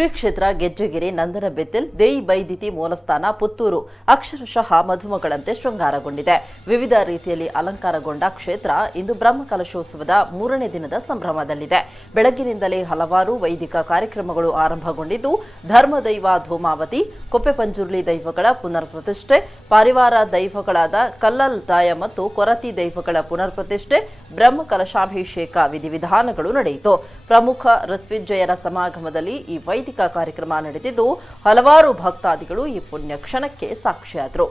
ಶ್ರೀ ಕ್ಷೇತ್ರ ಗೆಜ್ಜೆಗಿರಿ ನಂದನ ಬೆತ್ತಲ್ ದೇಯಿ ಬೈದಿತಿ ಮೂಲಸ್ಥಾನ ಪುತ್ತೂರು ಅಕ್ಷರಶಃ ಮಧುಮಗಳಂತೆ ಶೃಂಗಾರಗೊಂಡಿದೆ. ವಿವಿಧ ರೀತಿಯಲ್ಲಿ ಅಲಂಕಾರಗೊಂಡ ಕ್ಷೇತ್ರ ಇಂದು ಬ್ರಹ್ಮಕಲಶೋತ್ಸವದ 3ನೇ ದಿನದ ಸಂಭ್ರಮದಲ್ಲಿದೆ. ಬೆಳಗ್ಗಿನಿಂದಲೇ ಹಲವಾರು ವೈದಿಕ ಕಾರ್ಯಕ್ರಮಗಳು ಆರಂಭಗೊಂಡಿದ್ದು, ಧರ್ಮದೈವ ಧೂಮಾವತಿ, ಕೊಪ್ಪೆಪಂಜುರ್ಲಿ ದೈವಗಳ ಪುನರ್ ಪ್ರತಿಷ್ಠೆ, ಪಾರಿವಾರ ದೈವಗಳಾದ ಕಲ್ಲಲ್ದಾಯ ಮತ್ತು ಕೊರತಿ ದೈವಗಳ ಪುನರ್ ಪ್ರತಿಷ್ಠೆ, ಬ್ರಹ್ಮಕಲಶಾಭಿಷೇಕ ವಿಧಿವಿಧಾನಗಳು ನಡೆಯಿತು. ಪ್ರಮುಖ ಋತ್ವಿಜಯರ ಸಮಾಗಮದಲ್ಲಿ ಈ ವೈದಿಕ ಕಾರ್ಯಕ್ರಮ ನಡೆದಿದ್ದು, ಹಲವಾರು ಭಕ್ತಾದಿಗಳು ಈ ಪುಣ್ಯ ಕ್ಷಣಕ್ಕೆ ಸಾಕ್ಷಿಯಾದರು.